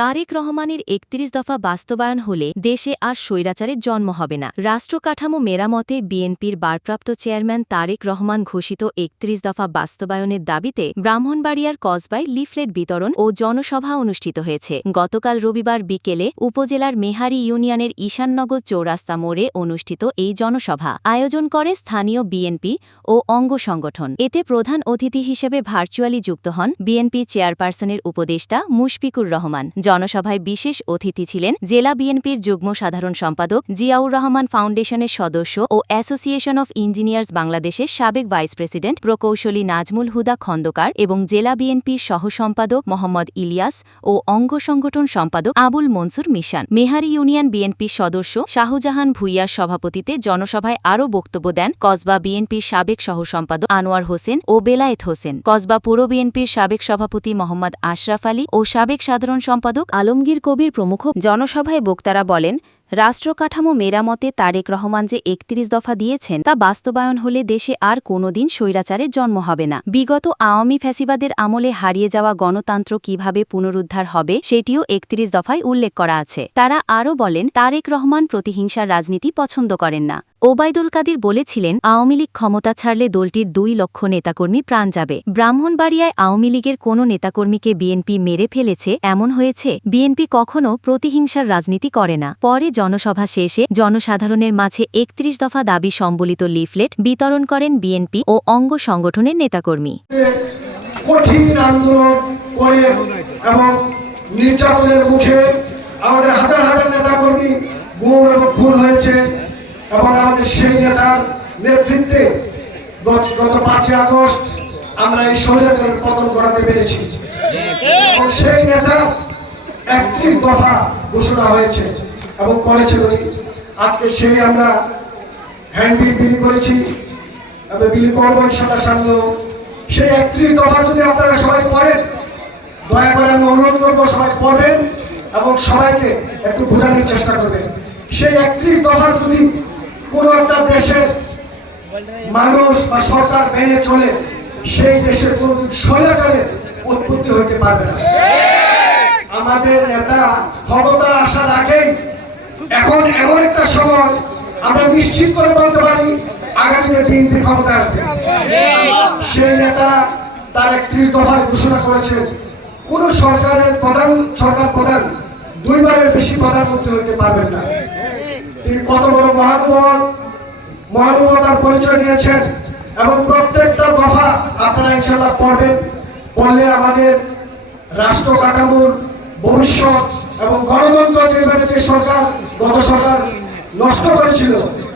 তারেক রহমানের ৩১ দফা বাস্তবায়ন হলে দেশে আর স্বৈরাচারের জন্ম হবে না। রাষ্ট্রকাঠামো মেরামতে বিএনপির ভারপ্রাপ্ত চেয়ারম্যান তারেক রহমান ঘোষিত ৩১ দফা বাস্তবায়নের দাবিতে ব্রাহ্মণবাড়িয়ার কসবায় লিফলেট বিতরণ ও জনসভা অনুষ্ঠিত হয়েছে। গতকাল রবিবার বিকেলে উপজেলার মেহারি ইউনিয়নের ঈশাননগর চৌরাস্তা মোড়ে অনুষ্ঠিত এই জনসভা আয়োজন করে স্থানীয় বিএনপি ও অঙ্গ সংগঠন। এতে প্রধান অতিথি হিসেবে ভার্চুয়ালি যুক্ত হন বিএনপি চেয়ারপারসনের উপদেষ্টা মুশফিকুর রহমান। জনসভায় বিশেষ অতিথি ছিলেন জেলা বিএনপির যুগ্ম সাধারণ সম্পাদক জিয়াউর রহমান ফাউন্ডেশনের সদস্য ও অ্যাসোসিয়েশন অফ ইঞ্জিনিয়ার্স বাংলাদেশের সাবেক ভাইস প্রেসিডেন্ট প্রকৌশলী নাজমুল হুদা খন্দকার এবং জেলা বিএনপির সহ সম্পাদক মোহাম্মদ ইলিয়াস ও অঙ্গ সংগঠন সম্পাদক আবুল মনসুর মিশান। মেহারি ইউনিয়ন বিএনপির সদস্য শাহজাহান ভুইয়ার সভাপতিতে জনসভায় আরও বক্তব্য দেন কসবা বিএনপির সাবেক সহ সম্পাদক আনোয়ার হোসেন ও বেলায়েত হোসেন, কসবা পুর বিএনপির সাবেক সভাপতি মোহাম্মদ আশরাফ আলী ও সাবেক সাধারণ সম্পাদক আলমগীর কবির প্রমুখ। জনসভায় বক্তারা বলেন, রাষ্ট্রকাঠামো মেরামতে তারেক রহমান যে ৩১ দফা দিয়েছেন তা বাস্তবায়ন হলে দেশে আর কোনোদিন স্বৈরাচারের জন্ম হবে না। বিগত আওয়ামী ফ্যাসিবাদের আমলে হারিয়ে যাওয়া গণতন্ত্র কিভাবে পুনরুদ্ধার হবে সেটিও ৩১ দফায় উল্লেখ করা আছে। তারা আরও বলেন, তারেক রহমান প্রতিহিংসার রাজনীতি পছন্দ করেন না। ওবায়দুল কাদির বলেছিলেন, আওয়ামী লীগ ক্ষমতা ছাড়লে দলটির ২ লক্ষ নেতাকর্মী প্রাণ যাবে। ব্রাহ্মণবাড়িয়ায় আওয়ামী লীগের কোনো নেতাকর্মীকে বিএনপি মেরে ফেলেছে এমন হয়েছে? বিএনপি কখনো প্রতিহিংসার রাজনীতি করে না। পরে জনসভা শেষে জনসাধারণের মাঝে ৩১ দফা দাবি সম্বলিত লিফলেট বিতরণ করেন বিএনপি ও অঙ্গ সংগঠনের নেতাকর্মী। কঠিন আন্দোলন করে এবং নির্যাতনের মুখে আমাদের হাজার হাজার নেতাকর্মী গুম এবং খুন হয়েছে এবং আমাদের সেই নেতার নেতৃত্বে গত ৫ই আগস্ট আমরা এই স্বৈরাচারের পতন ঘটাতে পেরেছি এবং সেই নেতা ৩১ দফা ঘোষণা হয়েছে এবং করেছে উনি। আজকে সেই আমরা হ্যান্ডবিল বিলি করেছি এবং বিলি করবো ইনশাআল্লাহ সামনে। সেই ৩১ দফা যদি আপনারা সবাই পড়েন, দয়া করে আমি অনুরোধ করবো সবাই পড়বেন এবং সবাইকে একটু বোঝানোর চেষ্টা করবেন। সেই ৩১ দফা যদি কোনো একটা দেশের মানুষ বা সরকার মেনে চলে, সেই দেশের কোনো স্বৈরাচারের উৎপত্তি হইতে পারবে না। আমাদের নেতা ক্ষমতা আসার আগেই এখন এমন একটা সময় আমরা নিশ্চিত করে বলতে পারি আগামীতে বিএনপি ক্ষমতা আসবে। সেই নেতা তার ৩১ দফায় ঘোষণা করেছেন, কোন সরকার প্রধান ২ বারের বেশি প্রধানমন্ত্রী হইতে পারবেন না। তিনি কত বড় মহানুভবতার পরিচয় নিয়েছেন এবং প্রত্যেকটা দফা আপনারা ইনশাআল্লাহ পড়বেন। পড়লে আমাদের রাষ্ট্র কাঠামোর ভবিষ্যৎ এবং গণতন্ত্র যেভাবে যে গত সরকার নষ্ট করেছিল,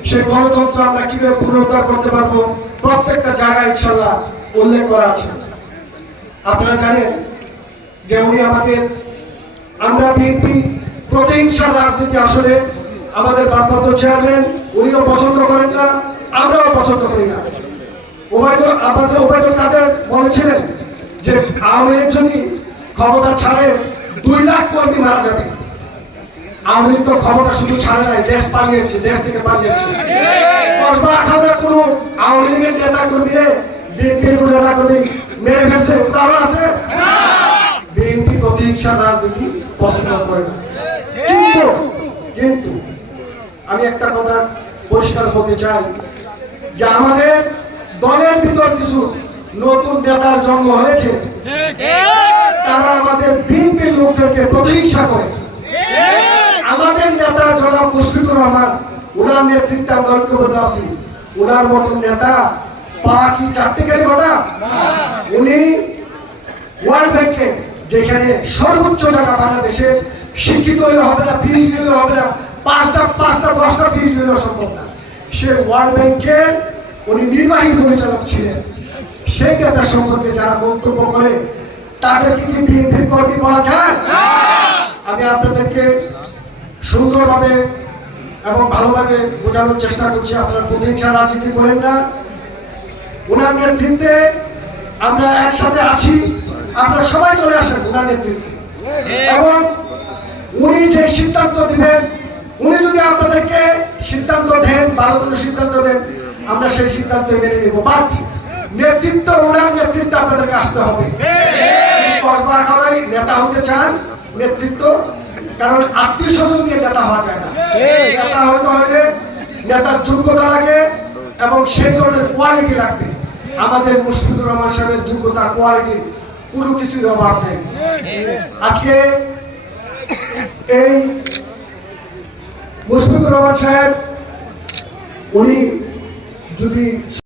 সেই গণতন্ত্র আমরা কিভাবে পুনরুদ্ধার করতে পারবো প্রত্যেকটা জায়গায় ইনশাআল্লাহ উল্লেখ করা আছে। আপনারা জানেন যে উনি আমরা বিএনপি প্রতিহিংসার রাজনীতি আসলে আমাদের ভারপ্রাপ্ত চেয়ারম্যান উনিও পছন্দ করেন না, আমরাও পছন্দ করি না। ওবায়দুল কাদের বলেছিলেন যে আওয়ামী লীগ যদি ক্ষমতা ছাড়ে ২ লাখ কর্মী মারা যাবে। আওয়ামী লীগ তো ক্ষমতা শুধু ছাড়ে নাই, দেশ থেকে পালিয়েছে। কোনো আওয়ামী লীগের নেতা কর্মীরে বিএনপির কোনো নেতা কর্মী মেরে ফেলছে উদাহরণ আছে? বিএনপি প্রতিহিংসার রাজনীতি পছন্দ করে না। কিন্তু আমি একটা কথা পরিষ্কার বলতে চাই যে আমাদের দলের ভিতর কিছু নতুন নেতার জন্ম হয়েছে, তারা আমাদের বিএনপির লোকদেরকে প্রতিহিংসা করে। আমাদের নেতা জনাব মুশফিকুর রহমান, ওনার নেতৃত্বে আমরা ঐক্যবদ্ধ আছি। ওনার মতন নেতা পাওয়া কি 4টি গাড়ি ঘটা? উনি ওয়ার্ল্ড ব্যাংকে, যেখানে সর্বোচ্চ জায়গা বাংলাদেশে, শিক্ষিত হইলে হবে না, পিএইচডি হইলে হবে না, 5টা 10টা পিএইচডি হইলে সম্ভব না। সে ওয়ার্ল্ড ব্যাংকের উনি নির্বাহী পরিচালক ছিলেন। সেই নেতা সম্পর্কে যারা মন্তব্য করে তাদেরকে কি বিএনপির কর্মী বলা যায়? আমি আপনাদেরকে সুন্দরভাবে এবং ভালোভাবে বোঝানোর চেষ্টা করছি, আপনারা প্রতিহিংসা রাজনীতি করেন না। ওনার নেতৃত্বে আমরা একসাথে আছি, আপনারা সবাই চলে আসেন ওনার নেতৃত্বে এবং উনি যে সিদ্ধান্ত দিবেন, উনি যদি আপনাদেরকে সিদ্ধান্ত দেন, ভালো কোনো সিদ্ধান্ত দেন, আমরা সেই সিদ্ধান্ত মেনে নেব। বাট নেতৃত্ব ওনার নেতৃত্বে আপনাদেরকে আসতে হবে। কসবা নেতা হতে চান নেতৃত্ব, কারণ আত্মীয় স্বজন নিয়ে নেতা হওয়া যায় না। নেতা হতে হলে নেতার যোগ্যতা লাগে এবং সেই ধরনের কোয়ালিটি লাগবে। আমাদের মুশফিকুর রহমান সাহেবের যোগ্যতা কোয়ালিটি কোনো কিছুর অভাব নেই। আজকে এই মুশফিকুর রহমান সাহেব উনি যদি